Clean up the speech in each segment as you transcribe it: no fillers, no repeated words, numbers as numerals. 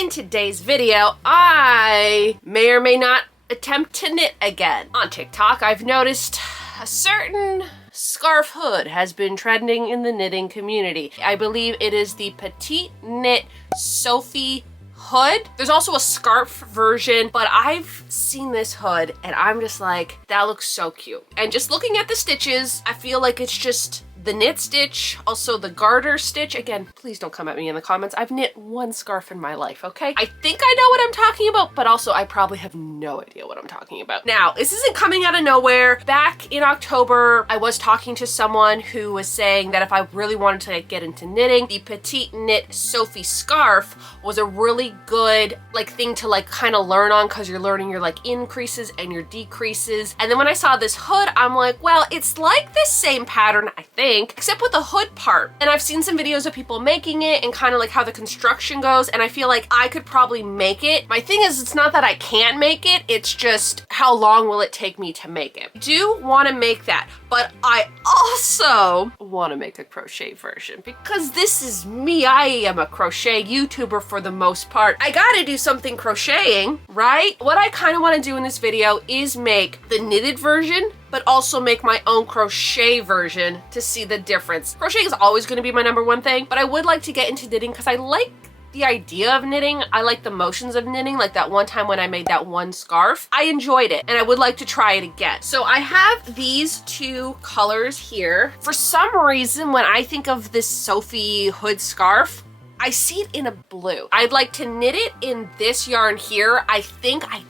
In today's video, I may or may not attempt to knit again. On TikTok, I've noticed a certain scarf hood has been trending in the knitting community. I believe it is the Petiteknit Sophie Hood. There's also a scarf version, but I've seen this hood and I'm just like, that looks so cute. And just looking at the stitches, I feel like it's just the knit stitch, also the garter stitch. Again, please don't come at me in the comments. I've knit one scarf in my life, okay? I think I know what I'm talking about, but also I probably have no idea what I'm talking about. Now, this isn't coming out of nowhere. Back in October, I was talking to someone who was saying that if I really wanted to get into knitting, the Petiteknit Sophie scarf was a really good thing to kind of learn on, because you're learning your increases and your decreases. And then when I saw this hood, I'm like, well, it's like the same pattern, I think, except with the hood part. And I've seen some videos of people making it and kind of how the construction goes, and I feel like I could probably make it. My thing is, it's not that I can't make it, it's just how long will it take me to make it. I do want to make that, but I also want to make a crochet version because this is me. I am a crochet YouTuber for the most part. I gotta do something crocheting, right? What I kind of want to do in this video is make the knitted version, but also make my own crochet version to see the difference. Crocheting is always going to be my #1 thing, but I would like to get into knitting because I like the idea of knitting. I like the motions of knitting. Like that one time when I made that one scarf, I enjoyed it and I would like to try it again. So I have these two colors here. For some reason, when I think of this Sophie Hood scarf, I see it in a blue. I'd like to knit it in this yarn here. I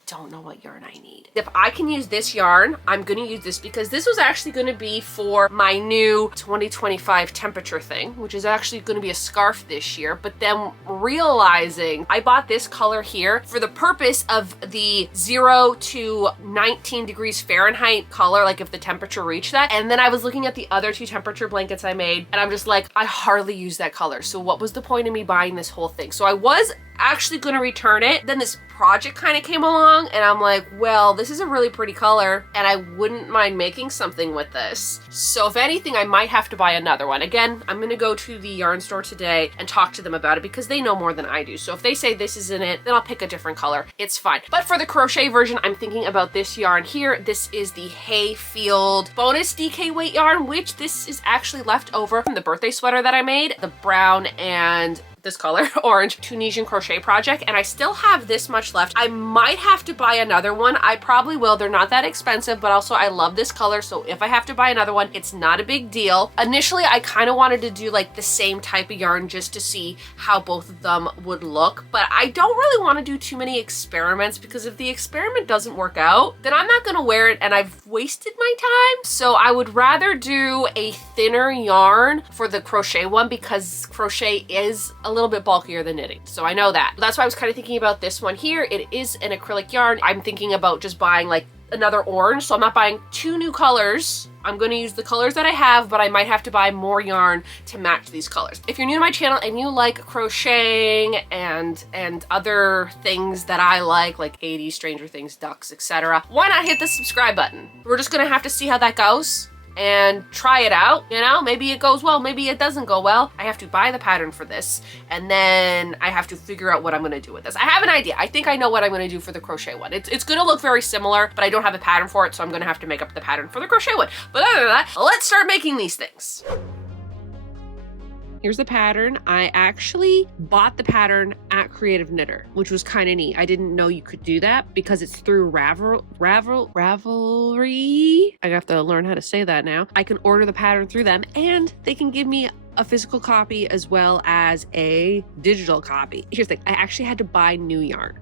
don't know what yarn I need. If I can use this yarn, I'm gonna use this because this was actually gonna be for my new 2025 temperature thing, which is actually gonna be a scarf this year. But then realizing I bought this color here for the purpose of the 0 to 19 degrees Fahrenheit color, if the temperature reached that. And then I was looking at the other two temperature blankets I made and I'm just like, I hardly use that color. So what was the point of me buying this whole thing? So I was actually going to return it. Then this project kind of came along and I'm like, well, this is a really pretty color and I wouldn't mind making something with this. So if anything, I might have to buy another one. Again, I'm going to go to the yarn store today and talk to them about it because they know more than I do. So if they say this isn't it, then I'll pick a different color. It's fine. But for the crochet version, I'm thinking about this yarn here. This is the Hayfield bonus DK weight yarn, which this is actually left over from the birthday sweater that I made, the brown and this color, orange Tunisian crochet project, and I still have this much left. I might have to buy another one. I probably will. They're not that expensive, but also I love this color, so if I have to buy another one, it's not a big deal. Initially, I kind of wanted to do the same type of yarn just to see how both of them would look, but I don't really want to do too many experiments because if the experiment doesn't work out, then I'm not going to wear it and I've wasted my time. So I would rather do a thinner yarn for the crochet one because crochet is a little bit bulkier than knitting. So I know that. That's why I was kind of thinking about this one here. It is an acrylic yarn. I'm thinking about just buying another orange. So I'm not buying two new colors. I'm going to use the colors that I have, but I might have to buy more yarn to match these colors. If you're new to my channel and you like crocheting and other things that I like 80s, Stranger Things, ducks, etc., why not hit the subscribe button? We're just going to have to see how that goes and try it out. Maybe it goes well, maybe it doesn't go well. I have to buy the pattern for this and then I have to figure out what I'm going to do with this. I have an idea. I think I know what I'm going to do for the crochet one. It's going to look very similar, but I don't have a pattern for it, so I'm going to have to make up the pattern for the crochet one. But other than that, let's start making these things. Here's the pattern. I actually bought the pattern at Creative Knitter, which was kind of neat. I didn't know you could do that because it's through Ravelry. I have to learn how to say that now. I can order the pattern through them and they can give me a physical copy as well as a digital copy. Here's the thing. I actually had to buy new yarn.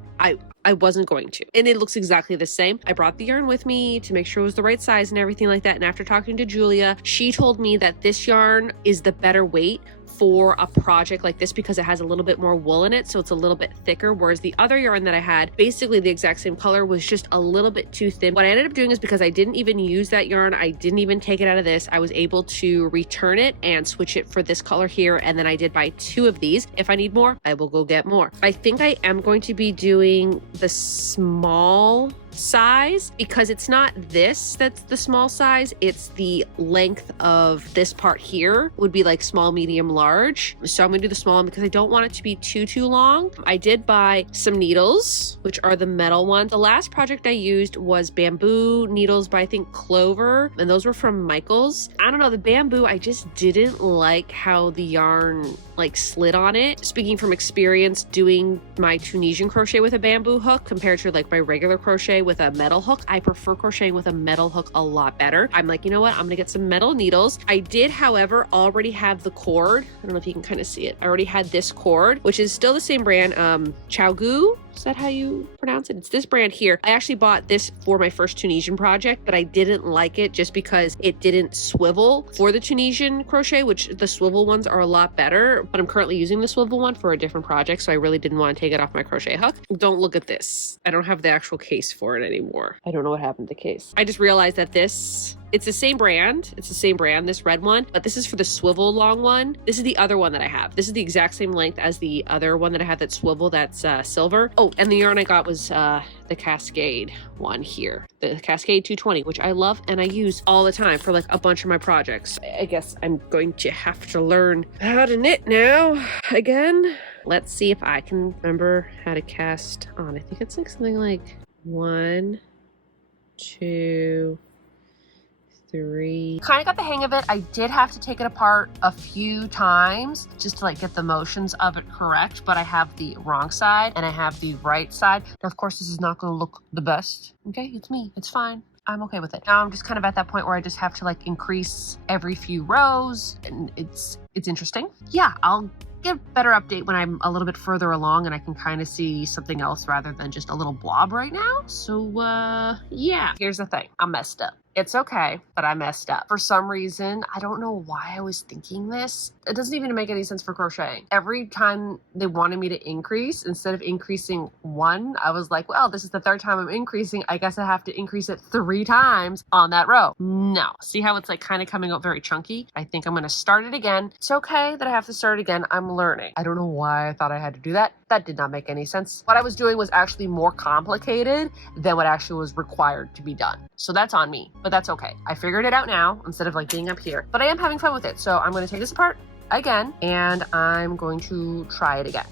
I wasn't going to. And it looks exactly the same. I brought the yarn with me to make sure it was the right size and everything like that. And after talking to Julia, she told me that this yarn is the better weight for a project like this because it has a little bit more wool in it, so it's a little bit thicker, whereas the other yarn that I had, basically the exact same color, was just a little bit too thin. What I ended up doing is, because I didn't even use that yarn, I didn't even take it out of this, I was able to return it and switch it for this color here, and then I did buy 2 of these. If I need more, I will go get more. I think I am going to be doing the small size because it's not this that's the small size, it's the length of this part here would be like small, medium, large. So I'm gonna do the small one because I don't want it to be too long. I did buy some needles, which are the metal ones. The last project I used was bamboo needles by I think Clover, and those were from Michael's. I don't know, the bamboo, I just didn't like how the yarn like slid on it. Speaking from experience doing my Tunisian crochet with a bamboo hook compared to like my regular crochet with a metal hook, I prefer crocheting with a metal hook a lot better. I'm like, you know what, I'm gonna get some metal needles. I did, however, already have the cord. I don't know if you can kind of see it. I already had this cord, which is still the same brand, ChiaoGoo. Is that how you pronounce it? It's this brand here. I actually bought this for my first Tunisian project, but I didn't like it just because it didn't swivel for the Tunisian crochet, which the swivel ones are a lot better, but I'm currently using the swivel one for a different project, so I really didn't want to take it off my crochet hook. Don't look at this. I don't have the actual case for it anymore. I don't know what happened to the case. I just realized that it's the same brand. It's the same brand, this red one, but this is for the swivel long one. This is the other one that I have. This is the exact same length as the other one that I have, that swivel, that's silver. Oh, and the yarn I got was the Cascade one here. The Cascade 220, which I love and I use all the time for like a bunch of my projects. I guess I'm going to have to learn how to knit now again. Let's see if I can remember how to cast on. I think it's like something like 1, 2, 3. Kind of got the hang of it. I did have to take it apart a few times just to like get the motions of it correct, but I have the wrong side and I have the right side. Now, of course, this is not going to look the best. Okay, it's me. It's fine. I'm okay with it. Now I'm just kind of at that point where I just have to like increase every few rows, and it's interesting. Yeah, I'll get a better update when I'm a little bit further along and I can kind of see something else rather than just a little blob right now. So yeah, here's the thing. I'm messed up. It's okay that I messed up. For some reason, I don't know why I was thinking this. It doesn't even make any sense for crocheting. Every time they wanted me to increase, instead of increasing 1, I was like, well, this is the 3rd time I'm increasing. I guess I have to increase it 3 times on that row. No. See how it's like kind of coming out very chunky? I think I'm going to start it again. It's okay that I have to start again. I'm learning. I don't know why I thought I had to do that. That did not make any sense. What I was doing was actually more complicated than what actually was required to be done. So that's on me, but that's okay. I figured it out now instead of like being up here, but I am having fun with it. So I'm going to take this apart again and I'm going to try it again.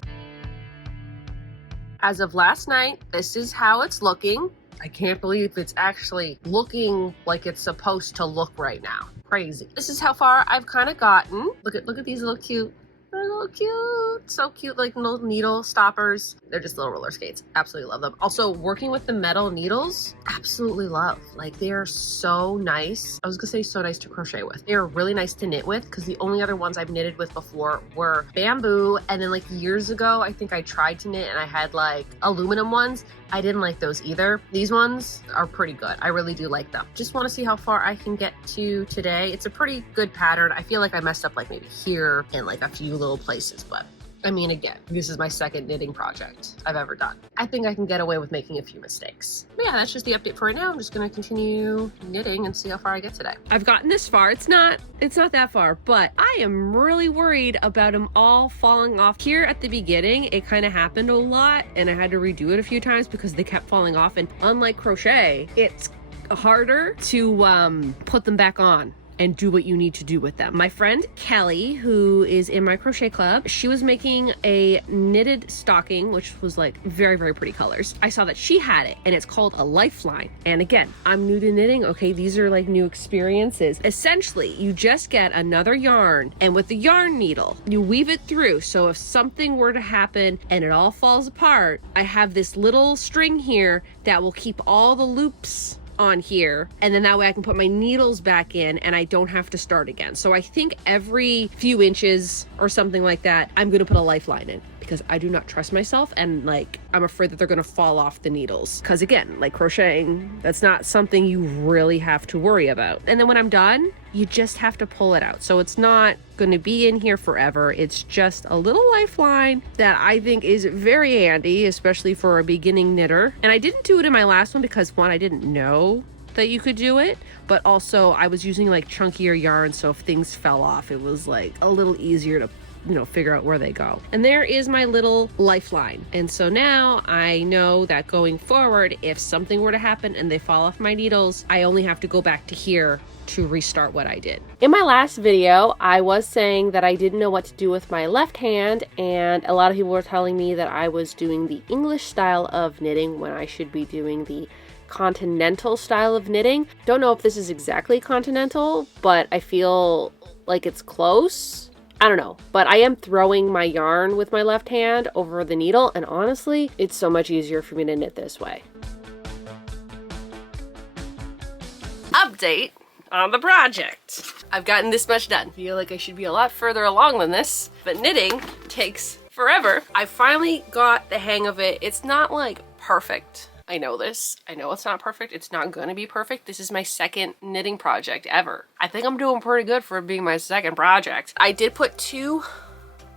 As of last night, this is how it's looking. I can't believe it's actually looking like it's supposed to look right now. Crazy. This is how far I've kind of gotten. Look at these little cute. They're little cute. So cute, like little needle stoppers. They're just little roller skates. Absolutely love them. Also, working with the metal needles, absolutely love. Like, they are so nice. I was gonna say so nice to crochet with. They are really nice to knit with because the only other ones I've knitted with before were bamboo. And then like years ago, I think I tried to knit and I had like aluminum ones. I didn't like those either. These ones are pretty good. I really do like them. Just want to see how far I can get to today. It's a pretty good pattern. I feel like I messed up like maybe here and like a few little places, but I mean, again, this is my 2nd knitting project I've ever done. I think I can get away with making a few mistakes. But yeah, that's just the update for right now. I'm just gonna continue knitting and see how far I get today. I've gotten this far. It's not that far, but I am really worried about them all falling off. Here at the beginning, it kind of happened a lot and I had to redo it a few times because they kept falling off. And unlike crochet, it's harder to put them back on and do what you need to do with them. My friend Kelly, who is in my crochet club, she was making a knitted stocking, which was like very, very pretty colors. I saw that she had it and it's called a lifeline. And again, I'm new to knitting. Okay, these are like new experiences. Essentially, you just get another yarn and with the yarn needle, you weave it through. So if something were to happen and it all falls apart, I have this little string here that will keep all the loops on here, and then that way I can put my needles back in and I don't have to start again. So I think every few inches or something like that, I'm gonna put a lifeline in because I do not trust myself and like I'm afraid that they're gonna fall off the needles. Because again, like crocheting, that's not something you really have to worry about. And then when I'm done, you just have to pull it out. So it's not going to be in here forever. It's just a little lifeline that I think is very handy, especially for a beginning knitter. And I didn't do it in my last one because one, I didn't know that you could do it, but also I was using like chunkier yarn. So if things fell off, it was like a little easier to figure out where they go. And there is my little lifeline. And so now I know that going forward, if something were to happen and they fall off my needles, I only have to go back to here to restart what I did. In my last video, I was saying that I didn't know what to do with my left hand, and a lot of people were telling me that I was doing the English style of knitting when I should be doing the continental style of knitting. Don't know if this is exactly continental, but I feel like it's close. I don't know, but I am throwing my yarn with my left hand over the needle, and honestly, it's so much easier for me to knit this way. Update on the project. I've gotten this much done. I feel like I should be a lot further along than this, but knitting takes forever. I finally got the hang of it. It's not like perfect. I know this. I know it's not perfect. It's not gonna be perfect. This is my second knitting project ever. I think I'm doing pretty good for being my second project. I did put 2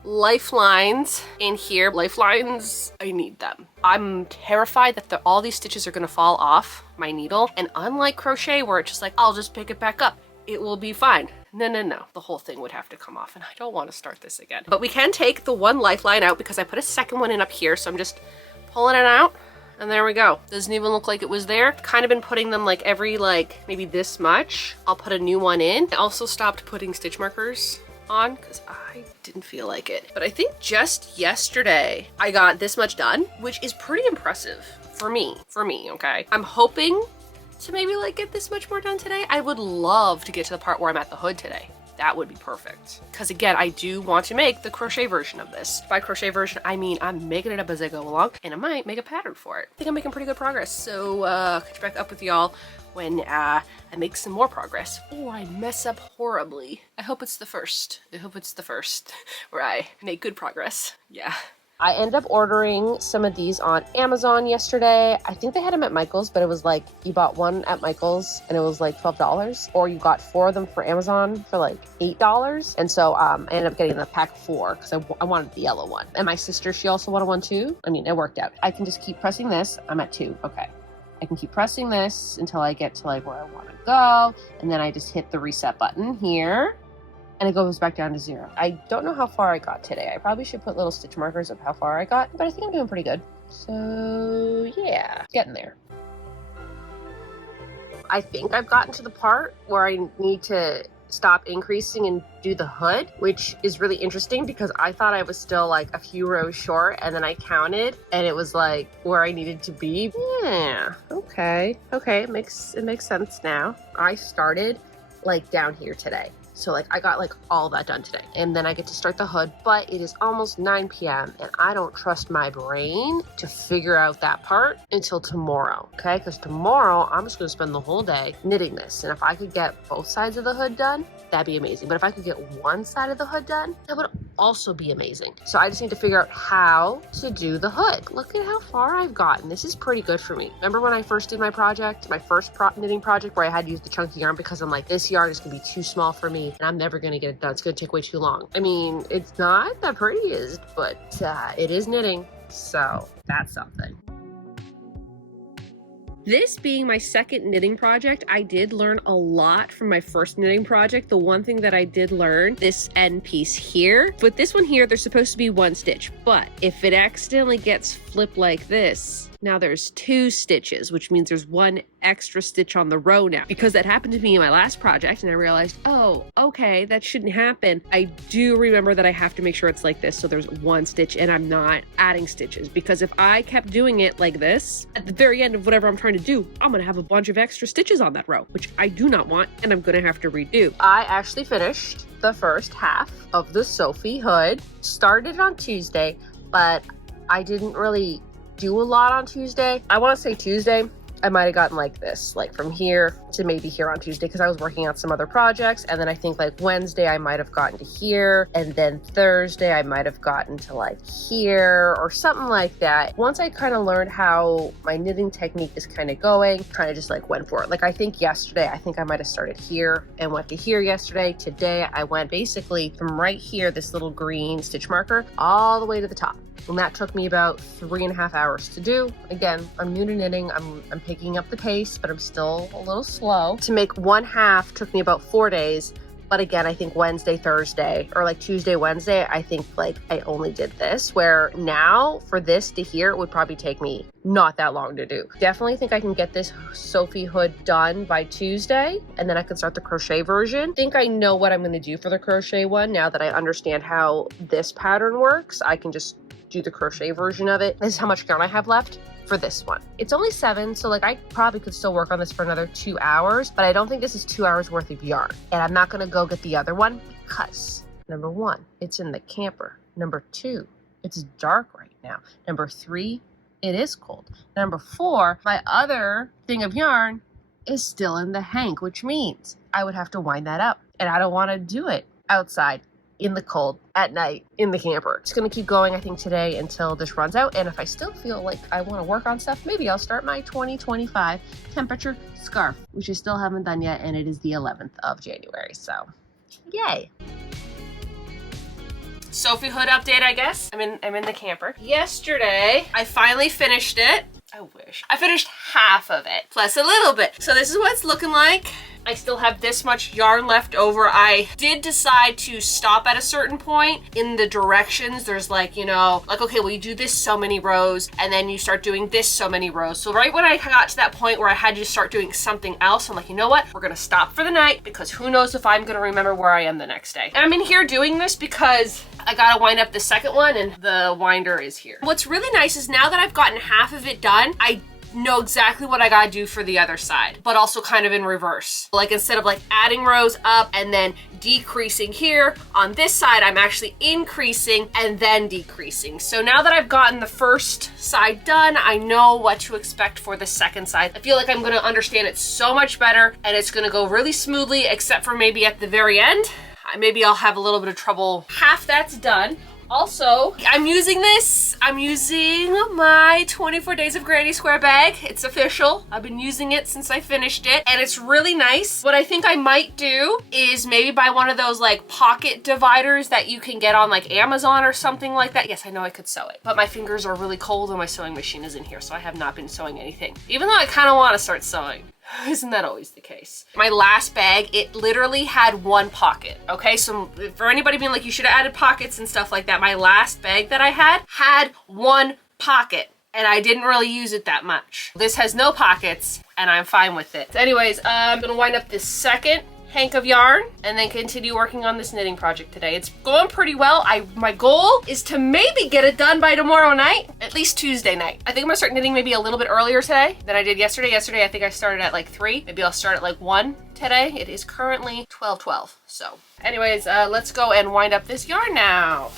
lifelines in here. Lifelines, I need them. I'm terrified that all these stitches are gonna fall off my needle, and unlike crochet where it's just like, I'll just pick it back up, it will be fine. No. The whole thing would have to come off, and I don't want to start this again. But we can take the 1 lifeline out because I put a second one in up here, so I'm just pulling it out, and there we go. Doesn't even look like it was there. Kind of been putting them like every maybe this much. I'll put a new one in. I also stopped putting stitch markers on because I didn't feel like it. But I think just yesterday I got this much done, which is pretty impressive for me, okay? I'm hoping to maybe get this much more done today. I would love to get to the part where I'm at the hood today. That would be perfect. Because again, I do want to make the crochet version of this. By crochet version, I mean I'm making it up as I go along, and I might make a pattern for it. I think I'm making pretty good progress. So catch back up with y'all when I make some more progress, or I mess up horribly. I hope it's the first. I hope it's the first where I make good progress. Yeah. I ended up ordering some of these on Amazon yesterday. I think they had them at Michael's, but it was like you bought one at Michael's and it was like $12, or you got 4 of them for Amazon for like $8. And so I ended up getting the pack of 4 because I wanted the yellow one. And my sister, she also wanted one too. I mean, it worked out. I can just keep pressing this. I'm at 2. Okay. I can keep pressing this until I get to where I want to go. And then I just hit the reset button here, and it goes back down to 0. I don't know how far I got today. I probably should put little stitch markers of how far I got, but I think I'm doing pretty good. So yeah, getting there. I think I've gotten to the part where I need to stop increasing and do the hood, which is really interesting because I thought I was still a few rows short, and then I counted and it was where I needed to be. Yeah, okay, it makes sense now. I started down here today. So I got all that done today, and then I get to start the hood, but it is almost 9 p.m. and I don't trust my brain to figure out that part until tomorrow, okay? Because tomorrow I'm just gonna spend the whole day knitting this, and if I could get both sides of the hood done, that'd be amazing. But if I could get one side of the hood done, that would also be amazing. So I just need to figure out how to do the hood. Look at how far I've gotten. This is pretty good for me. Remember when I first did my project, my first knitting project, where I had to use the chunky yarn because I'm this yarn is gonna be too small for me and I'm never gonna get it done. It's gonna take way too long. I mean, it's not the prettiest, but it is knitting, so that's something. This being my second knitting project, I did learn a lot from my first knitting project. The one thing that I did learn, this end piece here, but this one here, there's supposed to be 1 stitch, but if it accidentally gets flipped like this, now there's 2 stitches, which means there's 1 extra stitch on the row now. Because that happened to me in my last project, and I realized, oh, okay, that shouldn't happen. I do remember that I have to make sure it's like this, so there's 1 stitch and I'm not adding stitches. Because if I kept doing it like this, at the very end of whatever I'm trying to do, I'm gonna have a bunch of extra stitches on that row, which I do not want, and I'm gonna have to redo. I actually finished the first half of the Sophie Hood. Started on Tuesday, but I didn't really do a lot on Tuesday. I want to say Tuesday I might have gotten this, from here to maybe here on Tuesday, because I was working on some other projects. And then I think Wednesday I might have gotten to here, and then Thursday I might have gotten to here or something like that. Once I kind of learned how my knitting technique is kind of going, kind of just went for it. I think yesterday, I think I might have started here and went to here yesterday. Today I went basically from right here, this little green stitch marker, all the way to the top. And that took me about 3.5 hours to do. Again, I'm new to knitting. I'm picking up the pace, but I'm still a little slow. To make 1/2 took me about 4 days. But again, I think Wednesday, Thursday, or like Tuesday, Wednesday, I think like I only did this, where now for this to here, it would probably take me not that long to do. Definitely think I can get this Sophie Hood done by Tuesday, and then I can start the crochet version. I think I know what I'm going to do for the crochet one now that I understand how this pattern works. I can just do the crochet version of it. This is how much yarn I have left for this one. It's only 7, so like I probably could still work on this for another 2 hours, but I don't think this is 2 hours worth of yarn. And I'm not gonna go get the other one because number 1, it's in the camper. Number 2, it's dark right now. Number 3, it is cold. Number 4, my other thing of yarn is still in the hank, which means I would have to wind that up. And I don't wanna do it outside in the cold at night in the camper. Just gonna keep going, I think, today until this runs out. And if I still feel like I wanna work on stuff, maybe I'll start my 2025 temperature scarf, which I still haven't done yet. And it is the 11th of January, so yay. Sophie Hood update, I guess. I'm in the camper. Yesterday, I finally finished it. I wish. I finished half of it, plus a little bit. So this is what it's looking like. I still have this much yarn left over. I did decide to stop at a certain point in the directions. There's like, you know, like, okay, well, you do this so many rows, and then you start doing this so many rows. So right when I got to that point where I had to start doing something else, I'm like, you know what? We're gonna stop for the night because who knows if I'm gonna remember where I am the next day. And I'm in here doing this because I gotta wind up the second one and the winder is here. What's really nice is now that I've gotten half of it done, I know exactly what I gotta do for the other side, but also kind of in reverse. Like instead of like adding rows up and then decreasing here, on this side, I'm actually increasing and then decreasing. So now that I've gotten the first side done, I know what to expect for the second side. I feel like I'm gonna understand it so much better and it's gonna go really smoothly, except for maybe at the very end. Maybe I'll have a little bit of trouble. Half that's done. Also, I'm using my 24 Days of Granny Square bag. It's official. I've been using it since I finished it, and it's really nice. What I think I might do is maybe buy one of those like pocket dividers that you can get on like Amazon or something like that. Yes, I know I could sew it, but my fingers are really cold and my sewing machine is in here, so I have not been sewing anything, even though I kind of want to start sewing. Isn't that always the case? My last bag, it literally had 1 pocket, okay? So for anybody being like, you should have added pockets and stuff like that, my last bag that I had 1 pocket, and I didn't really use it that much. This has no pockets, and I'm fine with it. So anyways, I'm gonna wind up this second hank of yarn and then continue working on this knitting project today. It's going pretty well. My goal is to maybe get it done by tomorrow night, at least Tuesday night. I think I'm gonna start knitting maybe a little bit earlier today than I did yesterday. Yesterday, I think I started at like 3. Maybe I'll start at like 1 today. It is currently 12:12. So anyways, let's go and wind up this yarn now.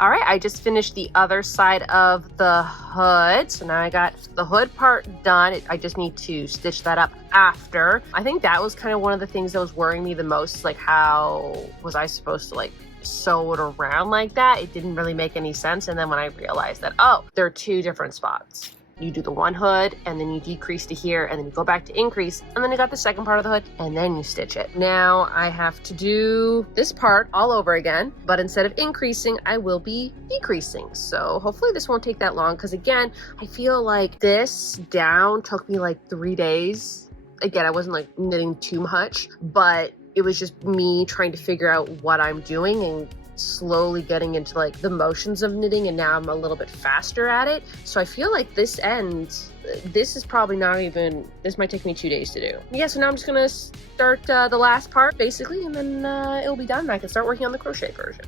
All right, I just finished the other side of the hood. So now I got the hood part done. I just need to stitch that up after. I think that was kind of one of the things that was worrying me the most, like how was I supposed to like sew it around like that? It didn't really make any sense. And then when I realized that, oh, there are 2 different spots. You do the one hood and then you decrease to here and then you go back to increase and then you got the second part of the hood and then you stitch it. Now I have to do this part all over again, but instead of increasing, I will be decreasing. So hopefully this won't take that long because again, I feel like this down took me like 3 days. Again, I wasn't like knitting too much, but it was just me trying to figure out what I'm doing and slowly getting into like the motions of knitting, and now I'm a little bit faster at it. So I feel like this is probably not even, this might take me 2 days to do. Yeah, so now I'm just gonna start the last part basically, and then it'll be done and I can start working on the crochet version.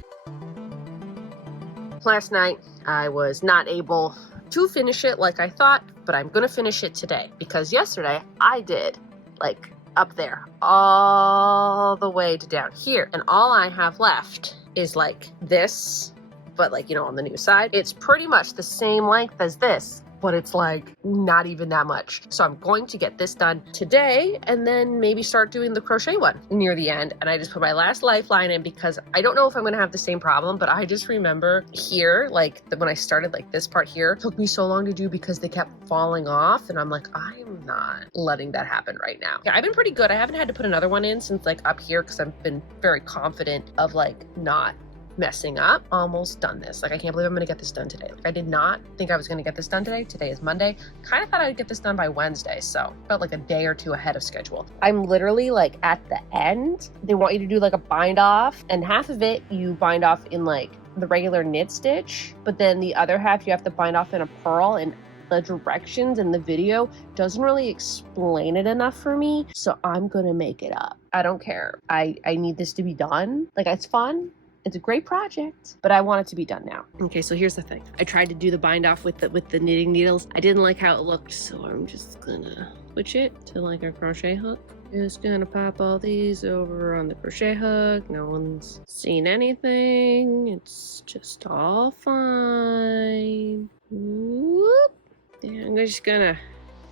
Last night I was not able to finish it like I thought, but I'm gonna finish it today because yesterday I did like up there all the way to down here, and all I have left is like this but like, you know, on the new side, it's pretty much the same length as this, but it's like not even that much. So I'm going to get this done today and then maybe start doing the crochet one near the end. And I just put my last lifeline in because I don't know if I'm gonna have the same problem, but I just remember here, like when I started, like this part here took me so long to do because they kept falling off, and I'm like, I'm not letting that happen right now. Yeah, I've been pretty good. I haven't had to put another one in since like up here because I've been very confident of like not messing up. Almost done this. Like, I can't believe I'm gonna get this done today. Like, I did not think I was gonna get this done today. Today is Monday. Kind of thought I would get this done by Wednesday, so felt like a day or two ahead of schedule. I'm literally like at the end. They want you to do like a bind off, and half of it you bind off in like the regular knit stitch, but then the other half you have to bind off in a purl, and the directions in the video doesn't really explain it enough for me, so I'm gonna make it up. I don't care. I need this to be done. Like, it's fun. It's a great project, but I want it to be done now. Okay, so here's the thing. I tried to do the bind off with the knitting needles. I didn't like how it looked, so I'm just gonna switch it to like a crochet hook. Just gonna pop all these over on the crochet hook. No one's seen anything. It's just all fine. Whoop. Yeah, I'm just gonna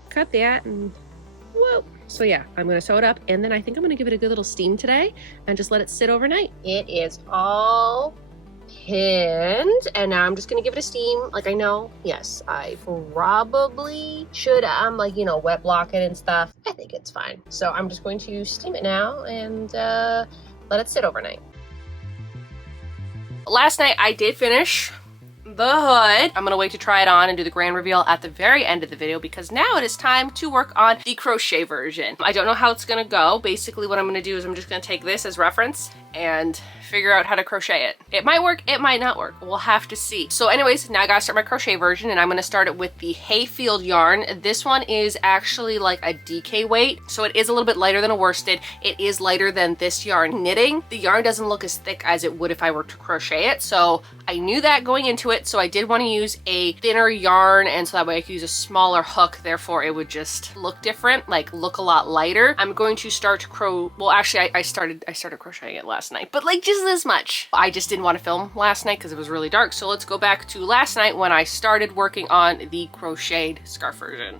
cut that and whoop. So yeah, I'm gonna sew it up, and then I think I'm gonna give it a good little steam today and just let it sit overnight. It is all pinned, and now I'm just gonna give it a steam. Like, I know, yes, I probably should like, you know, wet block it and stuff. I think it's fine. So I'm just going to steam it now and let it sit overnight. Last night I did finish the hood. I'm gonna wait to try it on and do the grand reveal at the very end of the video because now it is time to work on the crochet version. I don't know how it's gonna go. Basically what I'm gonna do is I'm just gonna take this as reference and figure out how to crochet it. It might work, it might not work. We'll have to see. So anyways, now I gotta start my crochet version, and I'm gonna start it with the Hayfield yarn. This one is actually like a DK weight, so it is a little bit lighter than a worsted. It is lighter than this yarn knitting. The yarn doesn't look as thick as it would if I were to crochet it, so I knew that going into it, so I did want to use a thinner yarn, and so that way I could use a smaller hook, therefore it would just look different, like look a lot lighter. I'm going to start well, actually I started crocheting it last night, but like just this much. I just didn't want to film last night because it was really dark, so let's go back to last night when I started working on the crocheted scarf version.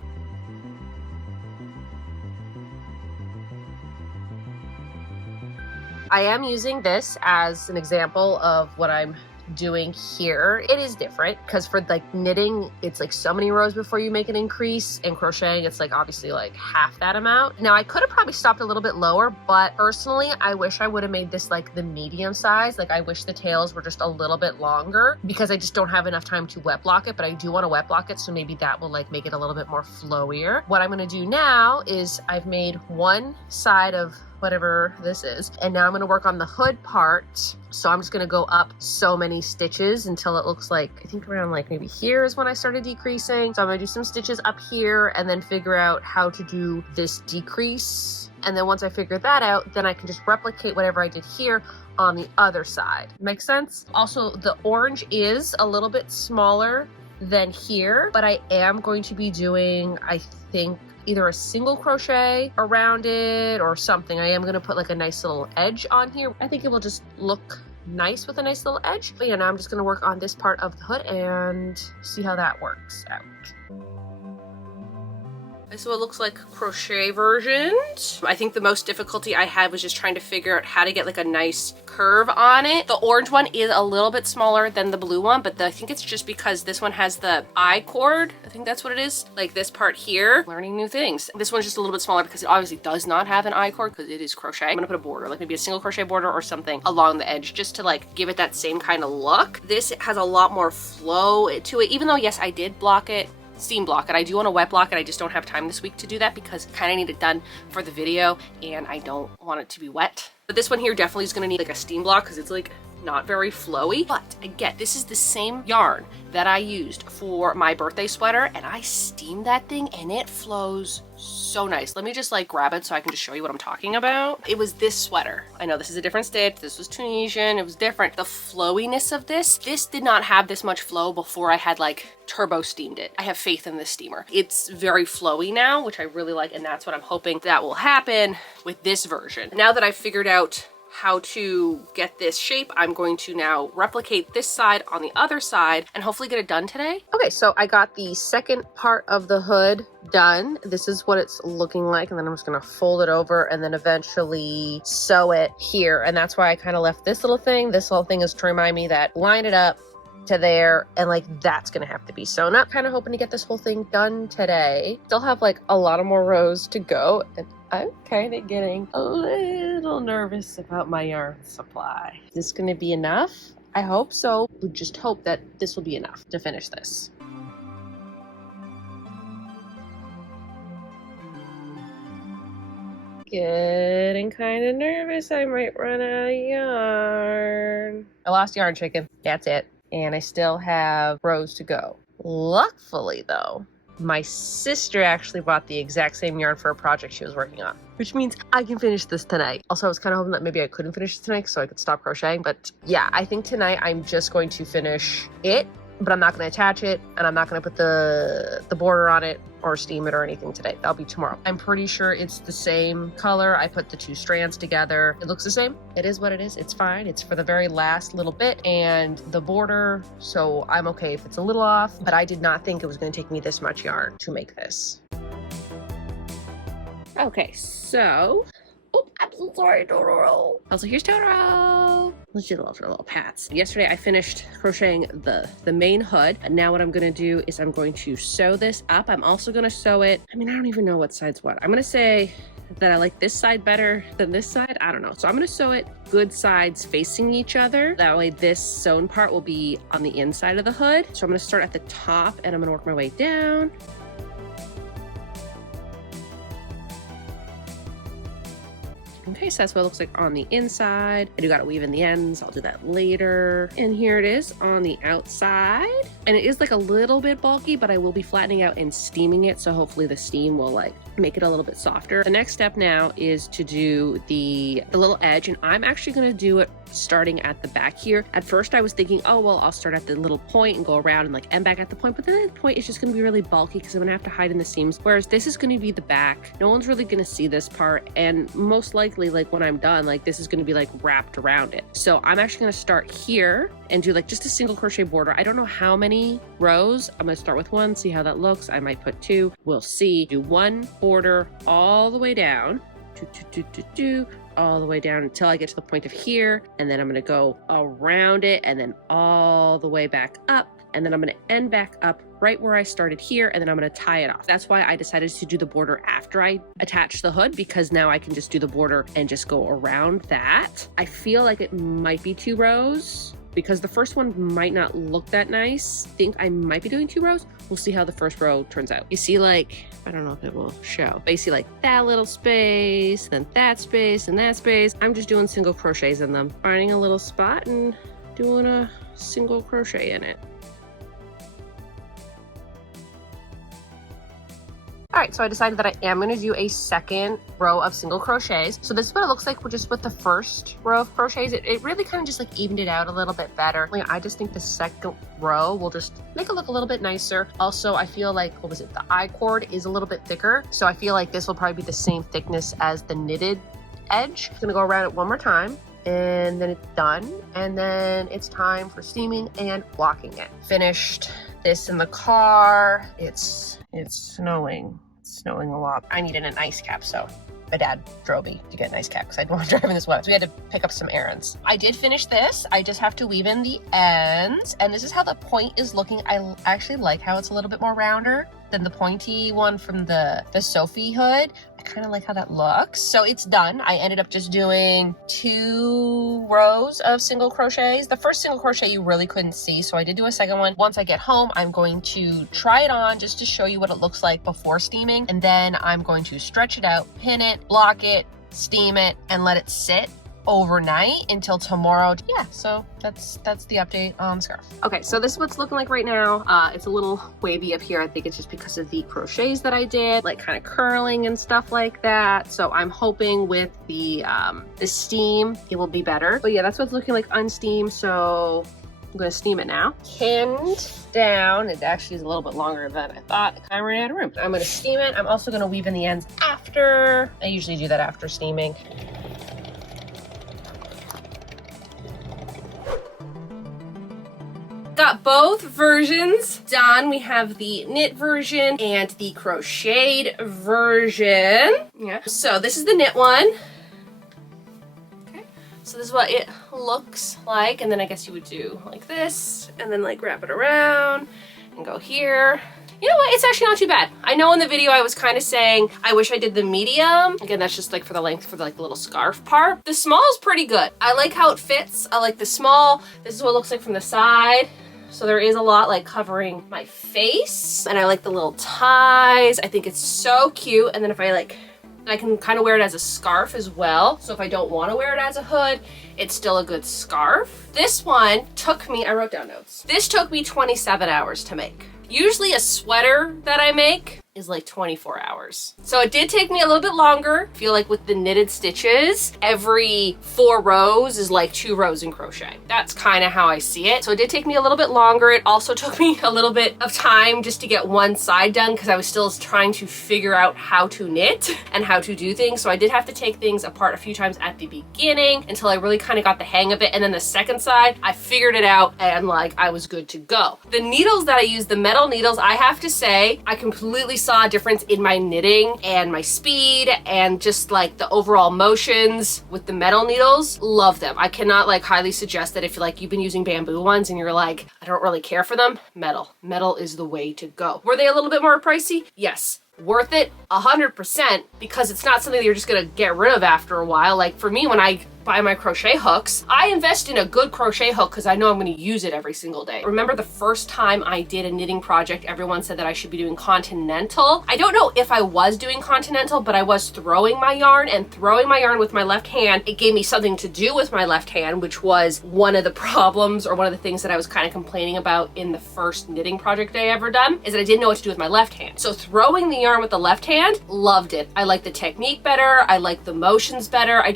I am using this as an example of what I'm doing here. It is different because for like knitting, it's like so many rows before you make an increase, and crocheting, it's like obviously like half that amount. Now I could have probably stopped a little bit lower, but personally I wish I would have made this like the medium size. Like, I wish the tails were just a little bit longer because I just don't have enough time to wet block it, but I do want to wet block it, so maybe that will like make it a little bit more flowier. What I'm going to do now is I've made one side of whatever this is, and now I'm going to work on the hood part. So I'm just going to go up so many stitches until it looks like, I think around like maybe here is when I started decreasing. So I'm going to do some stitches up here and then figure out how to do this decrease. And then once I figure that out, then I can just replicate whatever I did here on the other side. Make sense? Also, the orange is a little bit smaller than here, but I am going to be doing, I think, either a single crochet around it or something. I am going to put like a nice little edge on here. I think it will just look nice with a nice little edge. But yeah, now I'm just going to work on this part of the hood and see how that works out. This is what it looks like crochet versions. I think the most difficulty I had was just trying to figure out how to get like a nice curve on it. The orange one is a little bit smaller than the blue one, but I think it's just because this one has the I cord. I think that's what it is. Like this part here, learning new things. This one's just a little bit smaller because it obviously does not have an I cord because it is crochet. I'm gonna put a border, like maybe a single crochet border or something along the edge just to like give it that same kind of look. This has a lot more flow to it, even though yes, I did block it, steam block it. I do want to wet block it. I just don't have time this week to do that because I kind of need it done for the video and I don't want it to be wet. But this one here definitely is going to need like a steam block because it's like not very flowy. But again, this is the same yarn that I used for my birthday sweater, and I steamed that thing and it flows so nice. Let me just like grab it so I can just show you what I'm talking about. It was this sweater. I know this is a different stitch. This was Tunisian. It was different. The flowiness of this did not have this much flow before I had like turbo steamed it. I have faith in this steamer. It's very flowy now, which I really like, and that's what I'm hoping that will happen with this version. Now that I've figured out how to get this shape, I'm going to now replicate this side on the other side and hopefully get it done today. Okay, so I got the second part of the hood done. This is what it's looking like, and then I'm just gonna fold it over and then eventually sew it here. And that's why I kind of left this little thing. This little thing is to remind me that line it up to there, and like that's gonna have to be sewn up. Kind of hoping to get this whole thing done today. Still have like a lot of more rows to go, and I'm kind of getting a little nervous about my yarn supply. Is this gonna be enough? I hope so. We just hope that this will be enough to finish this. Getting kind of nervous. I might run out of yarn. I lost yarn, chicken. That's it. And I still have rows to go. Luckily, though, my sister actually bought the exact same yarn for a project she was working on, which means I can finish this tonight. Also, I was kind of hoping that maybe I couldn't finish it tonight so I could stop crocheting. But yeah, I think tonight I'm just going to finish it, but I'm not going to attach it, and I'm not going to put the border on it or steam it or anything today. That'll be tomorrow. I'm pretty sure it's the same color. I put the two strands together. It looks the same. It is what it is. It's fine. It's for the very last little bit and the border, so I'm okay if it's a little off, but I did not think it was going to take me this much yarn to make this. Okay, so oh, I'm so sorry, Totoro. Also, here's Totoro. Let's do the little pats. Yesterday, I finished crocheting the main hood. And now what I'm going to do is I'm going to sew this up. I'm also going to sew it. I mean, I don't even know what side's what. I'm going to say that I like this side better than this side. I don't know. So I'm going to sew it good sides facing each other. That way this sewn part will be on the inside of the hood. So I'm going to start at the top and I'm going to work my way down. Okay, so that's what it looks like on the inside. I do gotta weave in the ends. I'll do that later. And here it is on the outside. And it is like a little bit bulky, but I will be flattening out and steaming it. So hopefully the steam will like make it a little bit softer. The next step now is to do the little edge. And I'm actually gonna do it starting at the back here. At first I was thinking, oh, well, I'll start at the little point and go around and like end back at the point. But then at the point, it's just gonna be really bulky because I'm gonna have to hide in the seams. Whereas this is gonna be the back. No one's really gonna see this part. And most likely, like when I'm done, like this is going to be like wrapped around it. So I'm actually going to start here and do like just a single crochet border. I don't know how many rows. I'm going to start with one, see how that looks. I might put two. We'll see. Do one border all the way down, all the way down until I get to the point of here. And then I'm going to go around it and then all the way back up. And then I'm going to end back up right where I started here, and then I'm going to tie it off. That's why I decided to do the border after I attached the hood, because now I can just do the border and just go around that. I feel like it might be 2 rows because the first one might not look that nice. I think I might be doing 2 rows. We'll see how the first row turns out. You see, like, I don't know if it will show, but you see like that little space, then that space and that space. I'm just doing single crochets in them, finding a little spot and doing a single crochet in it. All right, so I decided that I am going to do a second row of single crochets. So this is what it looks like just with the first row of crochets. It really kind of just like evened it out a little bit better. Like, I just think the second row will just make it look a little bit nicer. Also, I feel like, what was it? The I cord is a little bit thicker. So I feel like this will probably be the same thickness as the knitted edge. I'm going to go around it one more time. And then it's done. And then it's time for steaming and blocking it. Finished this in the car. It's snowing. It's snowing a lot. I needed an ice cap, so my dad drove me to get an ice cap because I didn't want to drive in this weather. So we had to pick up some errands. I did finish this. I just have to weave in the ends. And this is how the point is looking. I actually like how it's a little bit more rounder than the pointy one from the Sophie Hood. I kind of like how that looks. So it's done. I ended up just doing 2 rows of single crochets. The first single crochet you really couldn't see, so I did do a second one. Once I get home, I'm going to try it on just to show you what it looks like before steaming. And then I'm going to stretch it out, pin it, block it, steam it, and let it sit overnight until tomorrow. Yeah, so that's the update on the scarf. Okay, so this is what's looking like right now. It's a little wavy up here. I think it's just because of the crochets that I did, like kind of curling and stuff like that. So I'm hoping with the steam, it will be better. But yeah, that's what's looking like unsteamed. So I'm gonna steam it now. Pinned down. It actually is a little bit longer than I thought. I kind of ran out of room. I'm gonna steam it. I'm also gonna weave in the ends after. I usually do that after steaming. got both versions done. We have the knit version and the crocheted version. Yeah. So this is the knit one. Okay. So this is what it looks like. And then I guess you would do like this and then like wrap it around and go here. You know what, it's actually not too bad. I know in the video I was kind of saying I wish I did the medium. Again, that's just like for the length for the, like the little scarf part. The small is pretty good. I like how it fits. I like the small. This is what it looks like from the side. So there is a lot like covering my face. And I like the little ties. I think it's so cute. And then if I can kind of wear it as a scarf as well. So if I don't want to wear it as a hood, it's still a good scarf. This one took me, I wrote down notes. This took me 27 hours to make. Usually a sweater that I make is like 24 hours. So it did take me a little bit longer. I feel like with the knitted stitches, every 4 rows is like 2 rows in crochet. That's kind of how I see it. So it did take me a little bit longer. It also took me a little bit of time just to get one side done because I was still trying to figure out how to knit and how to do things. So I did have to take things apart a few times at the beginning until I really kind of got the hang of it. And then the second side, I figured it out and like I was good to go. The needles that I use, the metal needles, I have to say, I completely saw a difference in my knitting and my speed and just like the overall motions with the metal needles. Love them. I cannot like highly suggest that if like you've been using bamboo ones and you're like, I don't really care for them, metal is the way to go. Were they a little bit more pricey? Yes. Worth it 100% because it's not something that you're just gonna get rid of after a while. Like for me, when I buy my crochet hooks, I invest in a good crochet hook because I know I'm going to use it every single day. Remember the first time I did a knitting project, everyone said that I should be doing continental. I don't know if I was doing continental, but I was throwing my yarn, and throwing my yarn with my left hand, it gave me something to do with my left hand, which was one of the problems or one of the things that I was kind of complaining about in the first knitting project I ever done, is that I didn't know what to do with my left hand. So throwing the yarn with the left hand, loved it. I liked the technique better. I liked the motions better. I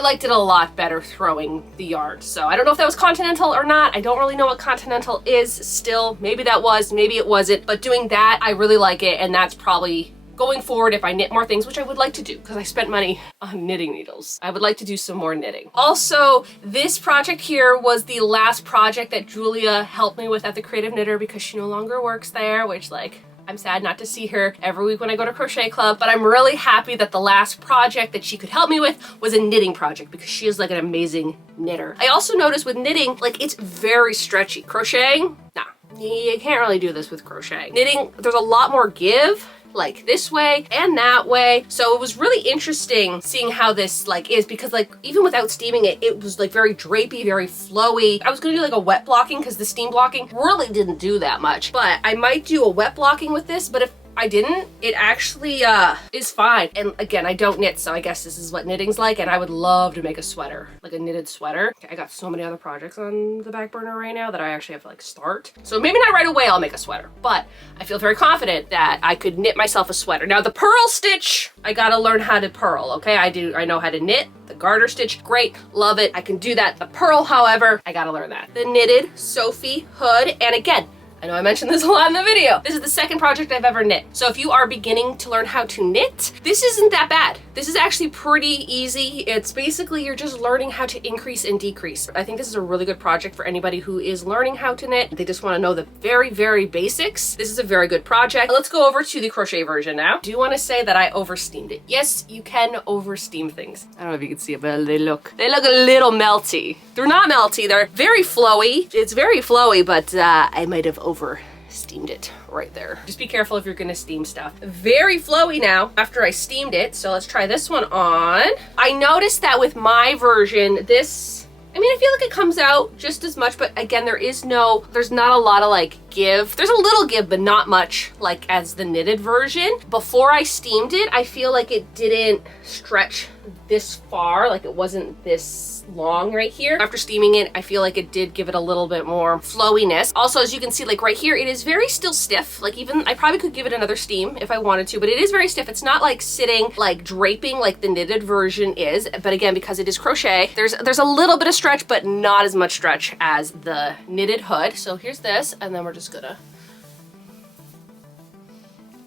liked it a lot better throwing the yarn. So I don't know if that was continental or not. I don't really know what continental is still. Maybe that was, maybe it wasn't, but doing that, I really like it. And that's probably going forward if I knit more things, which I would like to do because I spent money on knitting needles. I would like to do some more knitting. Also, this project here was the last project that Julia helped me with at the Creative Knitter because she no longer works there, which like, I'm sad not to see her every week when I go to Crochet Club, but I'm really happy that the last project that she could help me with was a knitting project because she is like an amazing knitter. I also noticed with knitting, like it's very stretchy. Crocheting, nah, you can't really do this with crochet. Knitting, there's a lot more give, like this way and that way. So it was really interesting seeing how this like is because like even without steaming it, it was like very drapey, very flowy. I was gonna do like a wet blocking because the steam blocking really didn't do that much, but I might do a wet blocking with this. But if I didn't, it actually is fine. And again, I don't knit, so I guess this is what knitting's like, and I would love to make a sweater, like a knitted sweater. Okay, I got so many other projects on the back burner right now that I actually have to like start. So maybe not right away I'll make a sweater, but I feel very confident that I could knit myself a sweater. Now the purl stitch, I gotta learn how to purl, okay? I know how to knit. The garter stitch, great, love it. I can do that. The purl, however, I gotta learn that. The knitted Sophie Hood, and again, I know I mentioned this a lot in the video. This is the second project I've ever knit. So if you are beginning to learn how to knit, this isn't that bad. This is actually pretty easy. It's basically you're just learning how to increase and decrease. I think this is a really good project for anybody who is learning how to knit. They just want to know the very, very basics. This is a very good project. Let's go over to the crochet version now. I do want to say that I oversteamed it. Yes, you can oversteam things. I don't know if you can see it, but they look a little melty. They're not melty, they're very flowy. It's very flowy, but I might have over steamed it right there. Just be careful if you're gonna steam stuff. Very flowy now after I steamed it. So let's try this one on. I noticed that with my version, this, I mean, I feel like it comes out just as much, but again, there's not a lot of like give. There's a little give, but not much like as the knitted version. Before I steamed it, I feel like it didn't stretch this far, like it wasn't this long right here. After steaming it, I feel like it did give it a little bit more flowiness. Also, as you can see, like right here, it is very still stiff. Like even, I probably could give it another steam if I wanted to, but it is very stiff. It's not like sitting, like draping like the knitted version is. But again, because it is crochet, there's a little bit of stretch, but not as much stretch as the knitted hood. So here's this, and then we're just gonna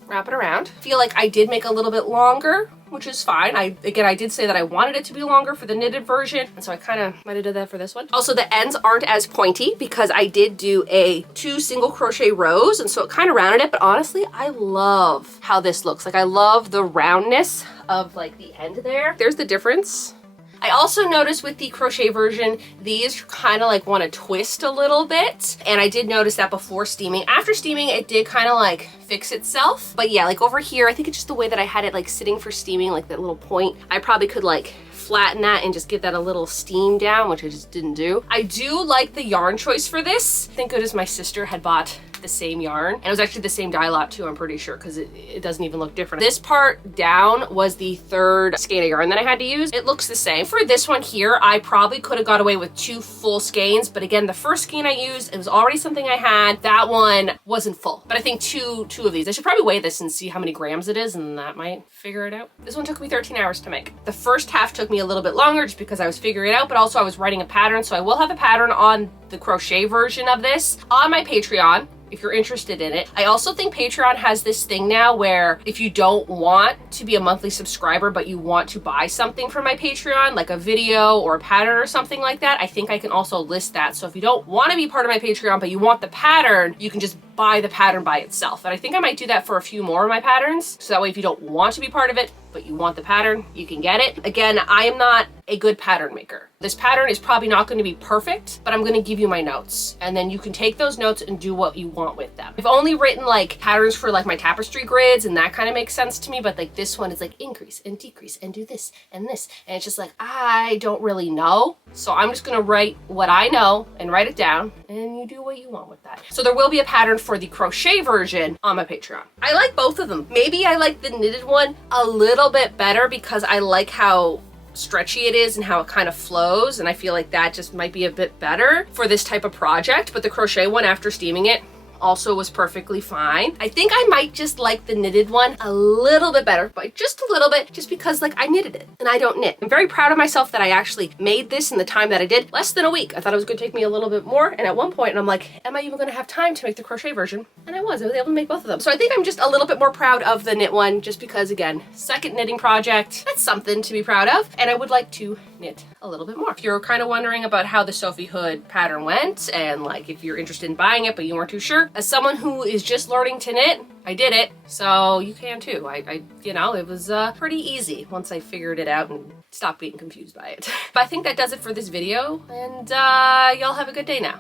wrap it around. Feel like I did make a little bit longer, which is fine. I did say that I wanted it to be longer for the knitted version, and so I kind of might have did that for this one. Also, the ends aren't as pointy because I did do 2 single crochet rows, and so it kind of rounded it, but honestly, I love how this looks. Like, I love the roundness of like the end there. There's the difference. I also noticed with the crochet version, these kind of like want to twist a little bit. And I did notice that before steaming. After steaming, it did kind of like fix itself. But yeah, like over here, I think it's just the way that I had it like sitting for steaming, like that little point. I probably could like flatten that and just give that a little steam down, which I just didn't do. I do like the yarn choice for this. Thank goodness my sister had bought the same yarn, and it was actually the same dye lot too, I'm pretty sure, because it doesn't even look different. This part down was the 3rd skein of yarn that I had to use. It looks the same. For this one here, I probably could have got away with 2 full skeins, but again, the first skein I used, it was already something I had. That one wasn't full, but I think two of these. I should probably weigh this and see how many grams it is, and that might figure it out. This one took me 13 hours to make. The first half took me a little bit longer just because I was figuring it out, but also I was writing a pattern, so I will have a pattern on the crochet version of this on my Patreon, if you're interested in it. I also think Patreon has this thing now where if you don't want to be a monthly subscriber, but you want to buy something from my Patreon, like a video or a pattern or something like that, I think I can also list that. So if you don't want to be part of my Patreon, but you want the pattern, you can just buy the pattern by itself. And I think I might do that for a few more of my patterns. So that way, if you don't want to be part of it, but you want the pattern, you can get it. Again, I am not a good pattern maker. This pattern is probably not going to be perfect, but I'm going to give you my notes, and then you can take those notes and do what you want with them. I've only written like patterns for like my tapestry grids, and that kind of makes sense to me, but like this one is like increase and decrease and do this and this, and it's just like I don't really know. So I'm just going to write what I know and write it down, and you do what you want with that. So there will be a pattern for the crochet version on my Patreon. I like both of them. Maybe I like the knitted one a little bit better because I like how stretchy it is and how it kind of flows, and I feel like that just might be a bit better for this type of project. But the crochet one, after steaming it, also was perfectly fine. I think I might just like the knitted one a little bit better, but just a little bit, just because like I knitted it and I don't knit. I'm very proud of myself that I actually made this in the time that I did, less than a week. I thought it was gonna take me a little bit more, and at one point I'm like, am I even gonna have time to make the crochet version? And I was able to make both of them. So I think I'm just a little bit more proud of the knit one, just because again, second knitting project, that's something to be proud of, and I would like to knit a little bit more. If you're kind of wondering about how the Sophie Hood pattern went, and like if you're interested in buying it but you weren't too sure, as someone who is just learning to knit, I did it, so you can too. I you know, it was pretty easy once I figured it out and stopped being confused by it. But I think that does it for this video, and y'all have a good day now.